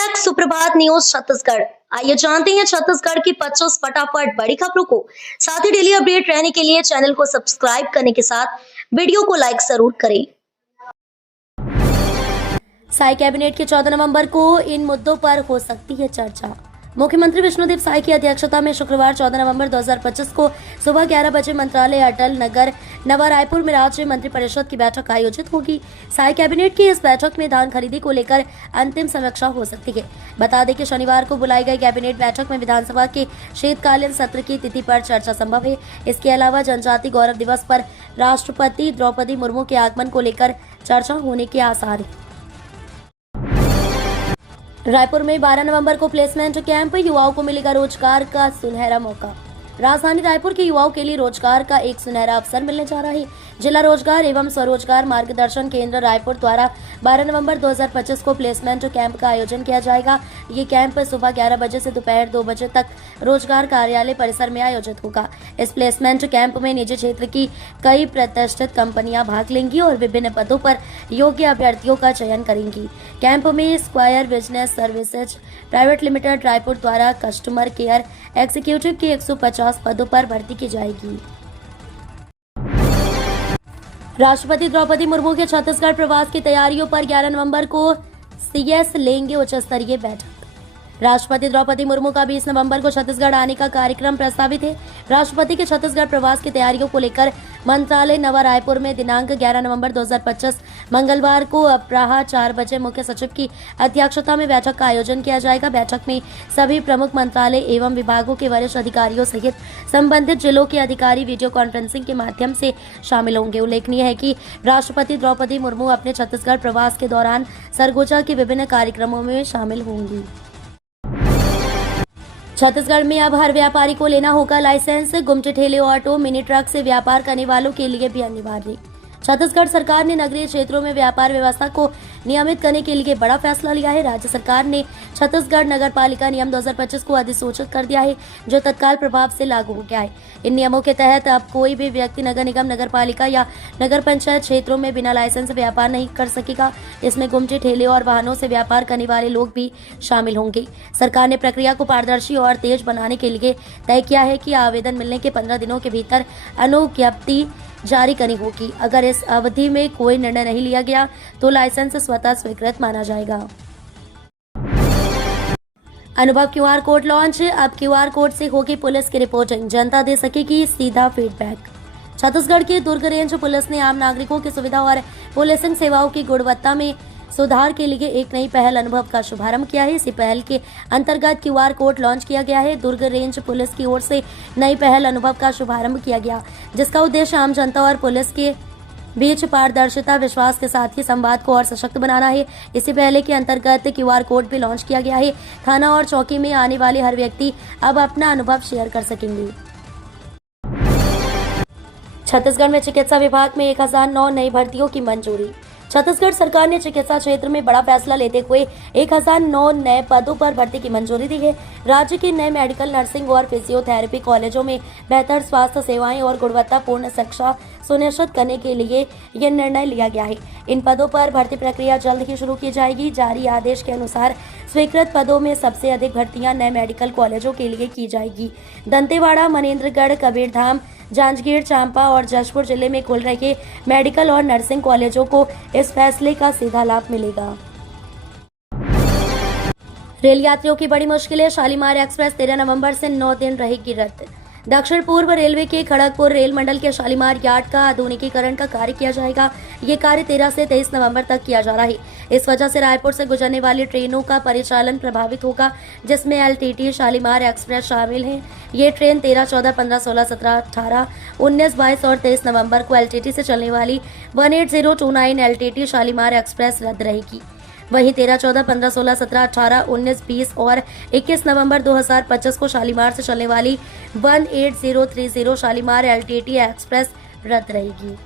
Back सुप्रभात news Chhattisgarh. आइए जानते हैं छत्तीसगढ़ की 25 फटाफट बड़ी खबरों को। साथ ही डेली अपडेट रहने के लिए चैनल को सब्सक्राइब करने के साथ वीडियो को लाइक जरूर करें। साई कैबिनेट के 14 नवंबर को इन मुद्दों पर हो सकती है चर्चा। मुख्यमंत्री विष्णुदेव साई की अध्यक्षता में शुक्रवार 14 नवंबर 2025 को सुबह 11 बजे मंत्रालय अटल नगर नवा रायपुर में राज्य मंत्रिपरिषद की बैठक आयोजित होगी। साई कैबिनेट की इस बैठक में धान खरीदी को लेकर अंतिम समीक्षा हो सकती है। बता दें कि शनिवार को बुलाई गई कैबिनेट बैठक में विधानसभा के शीतकालीन सत्र की तिथि पर चर्चा संभव है। इसके अलावा जनजाति गौरव दिवस पर राष्ट्रपति द्रौपदी मुर्मू के आगमन को लेकर चर्चा होने के आसार है। रायपुर में 12 नवंबर को प्लेसमेंट कैंप, युवाओं को मिलेगा रोजगार का सुनहरा मौका। राजधानी रायपुर के युवाओं के लिए रोजगार का एक सुनहरा अवसर मिलने जा रहा है। जिला रोजगार एवं स्वरोजगार मार्गदर्शन केंद्र रायपुर द्वारा 12 नवंबर 2025 को प्लेसमेंट कैंप का आयोजन किया जाएगा। ये कैंप सुबह 11 बजे से दोपहर 2 बजे तक रोजगार कार्यालय परिसर में आयोजित होगा। इस प्लेसमेंट कैंप में निजी क्षेत्र की कई प्रतिष्ठित कंपनियां भाग लेंगी और विभिन्न पदों पर योग्य अभ्यर्थियों का चयन करेंगी। कैंप में square business services private limited Raipur द्वारा कस्टमर केयर एग्जीक्यूटिव की 150 पदों पर भर्ती की जाएगी। राष्ट्रपति द्रौपदी मुर्मू के छत्तीसगढ़ प्रवास की तैयारियों पर 11 नवंबर को सीएस लेंगे उच्च स्तरीय बैठक। राष्ट्रपति द्रौपदी मुर्मू का 20 नवंबर को छत्तीसगढ़ आने का कार्यक्रम प्रस्तावित है। राष्ट्रपति के छत्तीसगढ़ प्रवास की तैयारियों को लेकर मंत्रालय नवा रायपुर में दिनांक 11 नवंबर 2025 मंगलवार को अपराह 4 बजे मुख्य सचिव की अध्यक्षता में बैठक का आयोजन किया जाएगा। बैठक में सभी प्रमुख मंत्रालय एवं विभागों के वरिष्ठ अधिकारियों सहित संबंधित जिलों के अधिकारी वीडियो कॉन्फ्रेंसिंग के माध्यम से शामिल होंगे। उल्लेखनीय है कि राष्ट्रपति द्रौपदी मुर्मू अपने छत्तीसगढ़ प्रवास के दौरान सरगुजा के विभिन्न कार्यक्रमों में शामिल होंगी। छत्तीसगढ़ में अब हर व्यापारी को लेना होगा लाइसेंस। गुमटी ठेले, ऑटो, मिनी ट्रक से व्यापार करने वालों के लिए भी अनिवार्य। छत्तीसगढ़ सरकार ने नगरीय क्षेत्रों में व्यापार व्यवस्था को नियमित करने के लिए बड़ा फैसला लिया है। राज्य सरकार ने छत्तीसगढ़ नगर पालिका नियम 2025 को अधिसूचित कर दिया है, जो तत्काल प्रभाव से लागू हो गया है। इन नियमों के तहत अब कोई भी व्यक्ति नगर निगम, नगर पालिका या नगर पंचायत क्षेत्रों में बिना लाइसेंस व्यापार नहीं कर सकेगा। इसमें गुमटी ठेले और वाहनों से व्यापार करने वाले लोग भी शामिल होंगे। सरकार ने प्रक्रिया को पारदर्शी और तेज बनाने के लिए तय किया है कि आवेदन मिलने के 15 दिनों के भीतर अनुज्ञप्ति जारी करनी होगी। अगर इस अवधि में कोई निर्णय नहीं लिया गया तो लाइसेंस स्वतः स्वीकृत माना जाएगा। अनुभव क्यूआर कोड लॉन्च। अब क्यूआर कोड से होगी पुलिस की रिपोर्टिंग, जनता दे सकेगी सीधा फीडबैक। छत्तीसगढ़ की दुर्ग रेंज पुलिस ने आम नागरिकों की सुविधा और पुलिसिंग सेवाओं की गुणवत्ता में सुधार के लिए एक नई पहल अनुभव का शुभारंभ किया है। इसी पहल के अंतर्गत क्यूआर कोड लॉन्च किया गया है। दुर्ग रेंज पुलिस की ओर से नई पहल अनुभव का शुभारंभ किया गया, जिसका उद्देश्य आम जनता और पुलिस के बीच पारदर्शिता, विश्वास के साथ ही संवाद को और सशक्त बनाना है। इसी पहले के अंतर्गत क्यूआर कोड भी लॉन्च किया गया है। थाना और चौकी में आने वाले हर व्यक्ति अब अपना अनुभव शेयर कर सकेंगे। छत्तीसगढ़ में चिकित्सा विभाग में 1009 नई भर्तियों की मंजूरी। छत्तीसगढ़ सरकार ने चिकित्सा क्षेत्र में बड़ा फैसला लेते हुए 1009 नए पदों पर भर्ती की मंजूरी दी है। राज्य के नए मेडिकल, नर्सिंग और फिजियोथेरेपी कॉलेजों में बेहतर स्वास्थ्य सेवाएं और गुणवत्तापूर्ण शिक्षा सुनिश्चित करने के लिए यह निर्णय लिया गया है। इन पदों पर भर्ती प्रक्रिया जल्द ही शुरू की जाएगी। जारी आदेश के अनुसार स्वीकृत पदों में सबसे अधिक भर्तियां नए मेडिकल कॉलेजों के लिए की जाएगी। दंतेवाड़ा, मनेन्द्रगढ़, कबीरधाम, जांजगीर चांपा और जशपुर जिले में खुल रहे मेडिकल और नर्सिंग कॉलेजों को इस फैसले का सीधा लाभ मिलेगा। रेल यात्रियों की बड़ी मुश्किलें। शालीमार एक्सप्रेस 13 नवंबर से 9 दिन रहेगी रद्द। दक्षिण पूर्व रेलवे के खड़गपुर रेल मंडल के शालीमार यार्ड का आधुनिकीकरण का कार्य किया जाएगा। ये कार्य 13 से 23 नवंबर तक किया जा रहा है। इस वजह से रायपुर से गुजरने वाली ट्रेनों का परिचालन प्रभावित होगा, जिसमें एलटीटी शालीमार एक्सप्रेस शामिल है। ये ट्रेन 13, 14, 15, 16, 17, 18, 19, 22 और 23 नवंबर को एलटीटी से चलने वाली 18029 एलटीटी शालीमार एक्सप्रेस रद्द रहेगी। वहीं 13, 14, 15, 16, 17, 18, 19, 20 और 21 नवंबर 2025 को शालीमार से चलने वाली 18030 शालीमार एलटीटी एक्सप्रेस रद्द रहेगी।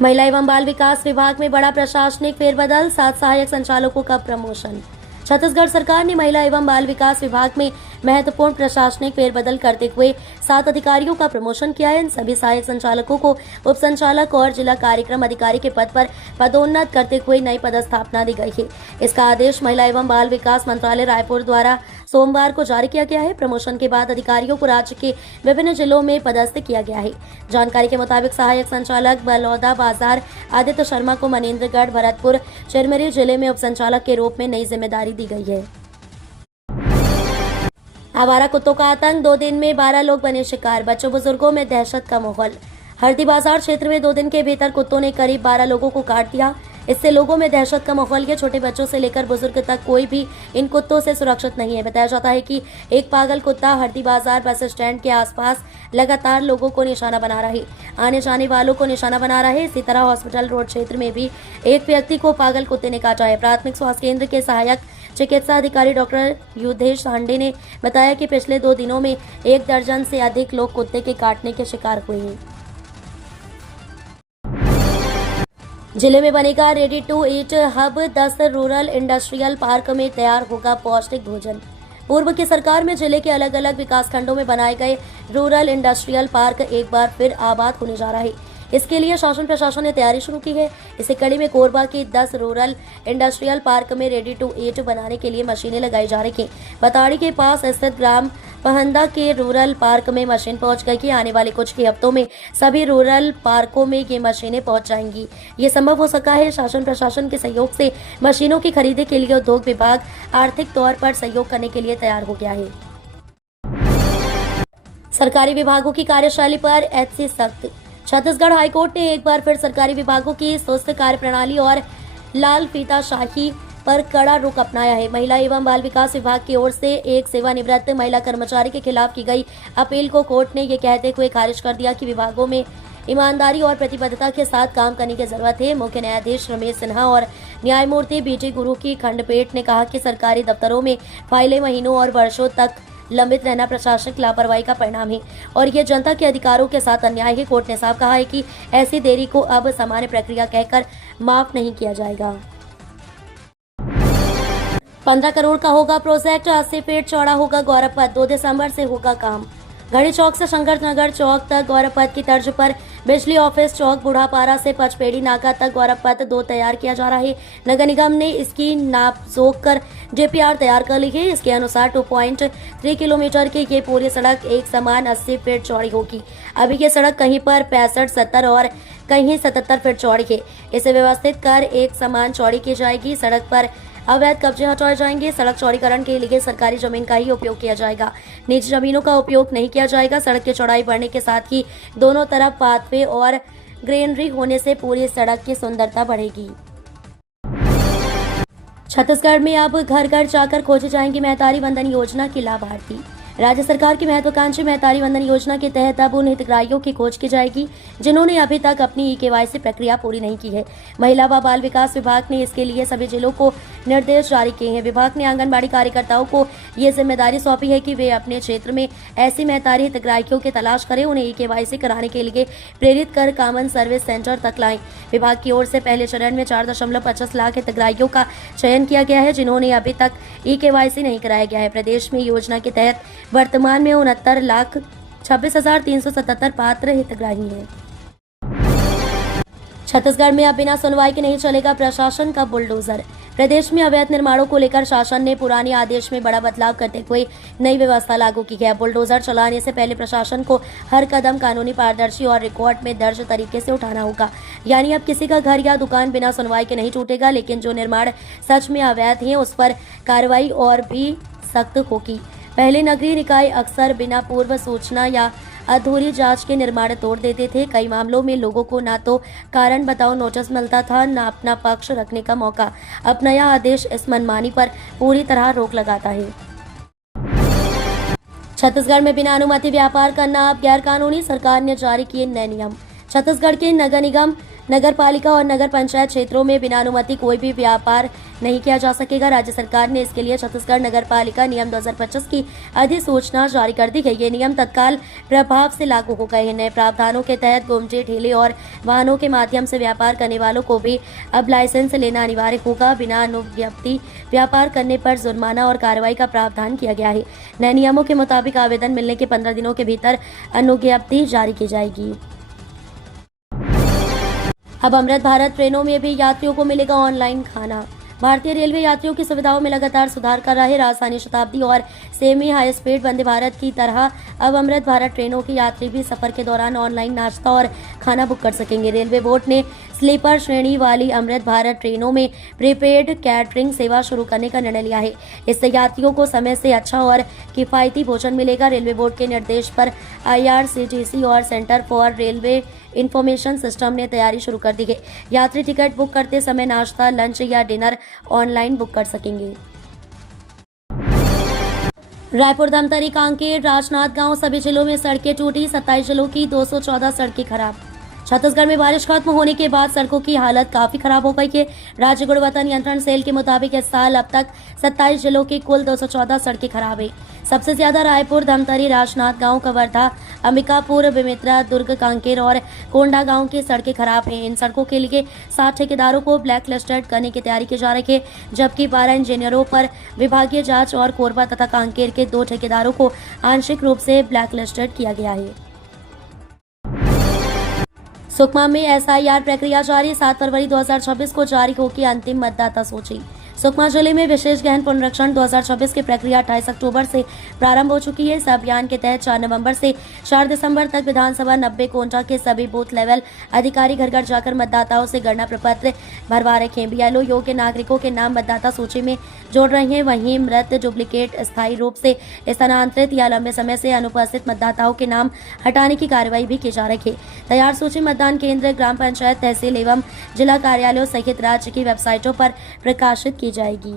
महिला एवं बाल विकास विभाग में बड़ा प्रशासनिक फेरबदल, 7 सहायक संचालकों का प्रमोशन। छत्तीसगढ़ सरकार ने महिला एवं बाल विकास विभाग में महत्वपूर्ण प्रशासनिक फेरबदल करते हुए 7 अधिकारियों का प्रमोशन किया है। इन सभी सहायक संचालकों को उप संचालक और जिला कार्यक्रम अधिकारी के पद पर पदोन्नत करते हुए नई पदस्थापना दी गई है। इसका आदेश महिला एवं बाल विकास मंत्रालय रायपुर द्वारा सोमवार को जारी किया गया है। प्रमोशन के बाद अधिकारियों को राज्य के विभिन्न जिलों में पदस्थ किया गया है। जानकारी के मुताबिक सहायक संचालक बलौदा बाजार आदित्य शर्मा को मनेन्द्रगढ़ भरतपुर चिरमिरी जिले में उप संचालक के रूप में नई जिम्मेदारी दी गई है। आवारा कुत्तों का आतंक, 2 दिन में 12 लोग बने शिकार, बच्चों बुजुर्गों में दहशत का माहौल। हरदी बाजार क्षेत्र में 2 दिन के भीतर कुत्तों ने करीब 12 लोगों को काट दिया। इससे लोगों में दहशत का माहौल है। छोटे बच्चों से लेकर बुजुर्ग तक कोई भी इन कुत्तों से सुरक्षित नहीं है। बताया जाता है कि एक पागल कुत्ता हरदी बाजार बस स्टैंड के आसपास लगातार लोगों को निशाना बना रहा है, आने जाने वालों को निशाना बना रहा है। इसी तरह हॉस्पिटल रोड क्षेत्र में भी एक व्यक्ति को पागल कुत्ते ने काटा है। प्राथमिक स्वास्थ्य केंद्र के सहायक चिकित्सा अधिकारी डॉक्टर युद्धेश पांडे ने बताया कि पिछले 2 दिनों में 1 दर्जन से अधिक लोग कुत्ते के काटने के शिकार हुए हैं। जिले में बनेगा ready to eat hub, 10 rural industrial park में तैयार होगा पौष्टिक भोजन। पूर्व की सरकार में जिले के अलग अलग विकासखंडों में बनाए गए रूरल इंडस्ट्रियल पार्क एक बार फिर आबाद होने जा रहा है। इसके लिए शासन प्रशासन ने तैयारी शुरू की है। इसी कड़ी में कोरबा की 10 रूरल इंडस्ट्रियल पार्क में रेडी टू ईट बनाने के लिए मशीनें लगाई जा रही हैं। बताड़ी के पास स्थित ग्राम पहंदा के रूरल पार्क में मशीन पहुंच गई कि आने वाले कुछ ही हफ्तों में सभी रूरल पार्कों में ये मशीनें पहुंच जाएंगी। ये संभव हो सका है शासन प्रशासन के सहयोग से। मशीनों की खरीदी के लिए उद्योग विभाग आर्थिक तौर पर सहयोग करने के लिए तैयार हो गया है। सरकारी विभागों की कार्यशैली पर एचसी सख्त, छत्तीसगढ़ हाईकोर्ट ने एक बार फिर सरकारी विभागों की सुस्त कार्यप्रणाली और लाल फीताशाही पर कड़ा रुख अपनाया है। महिला एवं बाल विकास विभाग की ओर से एक सेवानिवृत्त महिला कर्मचारी के खिलाफ की गई अपील को कोर्ट ने ये कहते हुए खारिज कर दिया कि विभागों में ईमानदारी और प्रतिबद्धता के साथ काम करने की जरूरत है। मुख्य न्यायाधीश रमेश सिन्हा और न्यायमूर्ति बीटी गुरु की खंडपीठ ने कहा कि सरकारी दफ्तरों में फाइलें महीनों और वर्षों तक लंबित रहना प्रशासनिक लापरवाही का परिणाम है और ये जनता के अधिकारों के साथ अन्याय है। कोर्ट ने साफ कहा है कि ऐसी देरी को अब सामान्य प्रक्रिया कहकर माफ नहीं किया जाएगा। 15 करोड़ का होगा प्रोजेक्ट, 80 फीट चौड़ा होगा गौरव पथ, 2 दिसंबर से होगा काम। घड़ी चौक से शंकर नगर चौक तक गौरव पथ की तर्ज पर बिजली ऑफिस चौक बूढ़ापारा से पचपेड़ी नाका तक गौरव पथ 2 तैयार किया जा रहा है। नगर निगम ने इसकी नाप जोख कर डीपीआर तैयार कर ली है। इसके अनुसार 2.3 किलोमीटर की ये पूरी सड़क एक समान 80 फीट चौड़ी होगी। अभी ये सड़क कहीं पर 65, 70 और कहीं 77 फीट चौड़ी है। इसे व्यवस्थित कर एक समान चौड़ी की जाएगी। सड़क पर अवैध कब्जे हटाए जाएंगे। सड़क चौड़ीकरण के लिए सरकारी जमीन का ही उपयोग किया जाएगा, निजी जमीनों का उपयोग नहीं किया जाएगा। सड़क की चौड़ाई बढ़ने के साथ ही दोनों तरफ पाथवे और ग्रीनरी होने से पूरी सड़क की सुंदरता बढ़ेगी। छत्तीसगढ़ में अब घर घर जाकर खोजे जाएंगे महतारी वंदन योजना की लाभार्थी। राज्य सरकार की महत्वाकांक्षी महतारी वंदन योजना के तहत अब उन हितग्राहियों की खोज की जाएगी जिन्होंने अभी तक अपनी केवाईसी प्रक्रिया पूरी नहीं की है। महिला व बाल विकास विभाग ने इसके लिए सभी जिलों को निर्देश जारी किए हैं। विभाग ने आंगनबाड़ी कार्यकर्ताओं को ये जिम्मेदारी सौंपी है कि वे अपने क्षेत्र में ऐसी महतारी हितग्राहियों की तलाश करें, उन्हें केवाईसी कराने के लिए प्रेरित कर कॉमन सर्विस सेंटर तक लाएं। विभाग की ओर से पहले चरण में 4.25 लाख हितग्राहियों का चयन किया गया है जिन्होंने अभी तक केवाईसी नहीं कराया गया है। प्रदेश में योजना के तहत वर्तमान में 69,26,377 पात्र हितग्राही हैं। छत्तीसगढ़ में अब बिना सुनवाई के नहीं चलेगा प्रशासन का बुलडोजर। प्रदेश में अवैध निर्माणों को लेकर शासन ने पुराने आदेश में बड़ा बदलाव करते हुए नई व्यवस्था लागू की है। बुलडोजर चलाने से पहले प्रशासन को हर कदम कानूनी, पारदर्शी और रिकॉर्ड में दर्ज तरीके से उठाना होगा। यानी अब किसी का घर या दुकान बिना सुनवाई के नहीं टूटेगा, लेकिन जो निर्माण सच में अवैध है उस पर कार्रवाई और भी सख्त होगी। पहले नगरीय निकाय अक्सर बिना पूर्व सूचना या अधूरी जांच के निर्माण तोड़ देते थे। कई मामलों में लोगों को ना तो कारण बताओ नोटिस मिलता था, ना अपना पक्ष रखने का मौका। अब नया आदेश इस मनमानी पर पूरी तरह रोक लगाता है। छत्तीसगढ़ में बिना अनुमति व्यापार करना अब गैर कानूनी, सरकार ने जारी किए नए नियम। छत्तीसगढ़ के नगर निगम नगर पालिका और नगर पंचायत क्षेत्रों में बिना अनुमति कोई भी व्यापार नहीं किया जा सकेगा। राज्य सरकार ने इसके लिए छत्तीसगढ़ नगर पालिका नियम 2025 की अधिसूचना जारी कर दी है। ये नियम तत्काल प्रभाव से लागू हो गए हैं। नए प्रावधानों के तहत गुमटे, ठेले और वाहनों के माध्यम से व्यापार करने वालों को भी अब लाइसेंस लेना अनिवार्य होगा। बिना अनुज्ञप्ति व्यापार करने पर जुर्माना और कार्रवाई का प्रावधान किया गया है। नए नियमों के मुताबिक आवेदन मिलने के 15 दिनों के भीतर अनुज्ञप्ति जारी की जाएगी। अब अमृत भारत ट्रेनों में भी यात्रियों को मिलेगा ऑनलाइन खाना। भारतीय रेलवे यात्रियों की सुविधाओं में लगातार सुधार कर रहा है। राजधानी शताब्दी और semi high speed Vande Bharat की तरह अब अमृत भारत ट्रेनों के यात्री भी सफर के दौरान ऑनलाइन नाश्ता और खाना बुक कर सकेंगे। रेलवे बोर्ड ने स्लीपर श्रेणी वाली अमृत भारत ट्रेनों में प्रीपेड कैटरिंग सेवा शुरू करने का निर्णय लिया है। इससे यात्रियों को समय से अच्छा और किफायती भोजन मिलेगा। रेलवे बोर्ड के निर्देश पर IRCTC और centre for railway information system ने तैयारी शुरू कर दी है। यात्री टिकट बुक करते समय नाश्ता, लंच या डिनर ऑनलाइन बुक कर सकेंगे। रायपुर, धमतरी, कांकेर, राजनांदगांव सभी जिलों में सड़कें टूटी। 27 जिलों की 214 सड़कें खराब। छत्तीसगढ़ में बारिश खत्म होने के बाद सड़कों की हालत काफी खराब हो गई है। राज्य गुणवत्ता नियंत्रण सेल के मुताबिक इस साल अब तक 27 जिलों की कुल 214 सड़कें खराब है। सबसे ज्यादा रायपुर, धमतरी, राजनांदगांव, कवर्धा, अंबिकापुर, बेमेतरा, दुर्ग, कांकेर और कोंडागांव की सड़कें खराब हैं। इन सड़कों के लिए 60 ठेकेदारों को ब्लैक लिस्टेड करने की तैयारी की जा रही है, जबकि 12 इंजीनियरों पर विभागीय जांच और कोरबा तथा कांकेर के 2 ठेकेदारों को आंशिक रूप से ब्लैक लिस्टेड किया गया है। सुकमा में SIR प्रक्रिया जारी। 7 फरवरी 2026 को जारी होगी अंतिम मतदाता सूची। सुकमा जिले में विशेष गहन पुनरीक्षण 2026 की प्रक्रिया 28 अक्टूबर से प्रारंभ हो चुकी है। इस अभियान के तहत 4 नवंबर से 4 दिसंबर तक विधानसभा 90 कोंटा के सभी बूथ लेवल अधिकारी घर घर जाकर मतदाताओं से गणना प्रपत्र भरवा रहे हैं। BLO योग्य नागरिकों के नाम मतदाता सूची में जोड़ रहे हैं। वहीं मृत, डुप्लीकेट, स्थायी रूप से स्थानांतरित या लंबे समय से अनुपस्थित मतदाताओं के नाम हटाने की कार्रवाई भी की जा रही है। तैयार सूची मतदान केंद्र, ग्राम पंचायत, तहसील एवं जिला कार्यालयों सहित राज्य की वेबसाइटों पर प्रकाशित की जाएगी।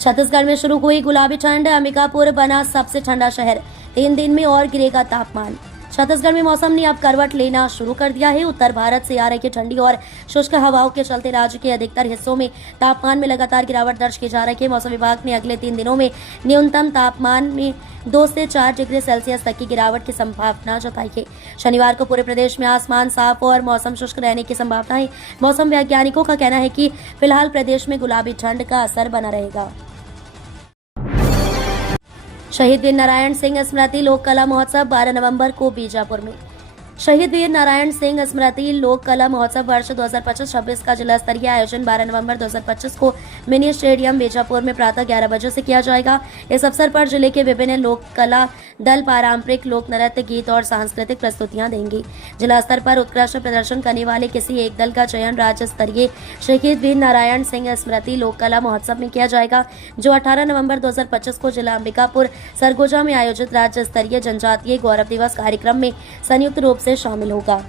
छत्तीसगढ़ में शुरू हुई गुलाबी ठंड। अंबिकापुर बना सबसे ठंडा शहर। 3 दिन में और गिरेगा तापमान। छत्तीसगढ़ में मौसम ने अब करवट लेना शुरू कर दिया है। उत्तर भारत से आ रही ठंडी और शुष्क हवाओं के चलते राज्य के अधिकतर हिस्सों में तापमान में लगातार गिरावट दर्ज की जा रही है। मौसम विभाग ने अगले 3 दिनों में न्यूनतम तापमान में 2 से 4 डिग्री सेल्सियस तक की गिरावट की संभावना जताई है। शनिवार को पूरे प्रदेश में आसमान साफ और मौसम शुष्क रहने की संभावना है। मौसम वैज्ञानिकों का कहना है कि फिलहाल प्रदेश में गुलाबी ठंड का असर बना रहेगा। शहीद वीर नारायण सिंह स्मृति लोक कला महोत्सव 12 नवंबर को बीजापुर में। शहीद वीर नारायण सिंह स्मृति लोक कला महोत्सव वर्ष 2025-26 का जिला स्तरीय आयोजन 12 नवंबर 2025 को मिनी स्टेडियम बीजापुर में प्रातः 11 बजे से किया जाएगा। इस अवसर पर जिले के विभिन्न लोक कला दल पारंपरिक लोक नृत्य, गीत और सांस्कृतिक प्रस्तुतियां देंगे। जिला स्तर पर उत्कृष्ट प्रदर्शन करने वाले किसी एक दल का चयन राज्य स्तरीय शहीद वीर नारायण सिंह स्मृति लोक कला महोत्सव में किया जाएगा, जो 18 नवंबर 2025 को जिला अंबिकापुर सरगुजा में आयोजित राज्य स्तरीय जनजातीय गौरव दिवस कार्यक्रम में संयुक्त रूप से शामिल होगा।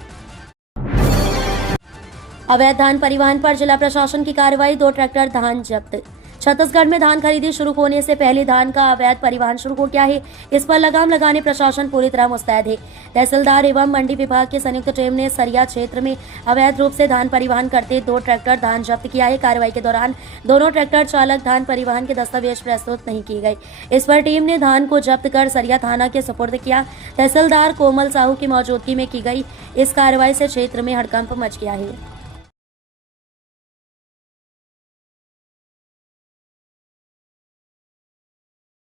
अवैध धान परिवहन पर जिला प्रशासन की कार्रवाई। 2 ट्रैक्टर धान जब्त। छत्तीसगढ़ में धान खरीदी शुरू होने से पहले धान का अवैध परिवहन शुरू हो गया है। इस पर लगाम लगाने प्रशासन पूरी तरह मुस्तैद है। तहसीलदार एवं मंडी विभाग की संयुक्त टीम ने सरिया क्षेत्र में अवैध रूप से धान परिवहन करते 2 ट्रैक्टर धान जब्त किया है। कार्रवाई के दौरान दोनों ट्रैक्टर चालक धान परिवहन के दस्तावेज प्रस्तुत नहीं किए गए। इस पर टीम ने धान को जब्त कर सरिया थाना के सुपुर्द किया। तहसीलदार कोमल साहू की मौजूदगी में की गई इस कार्रवाई से क्षेत्र में हड़कंप मच गया है।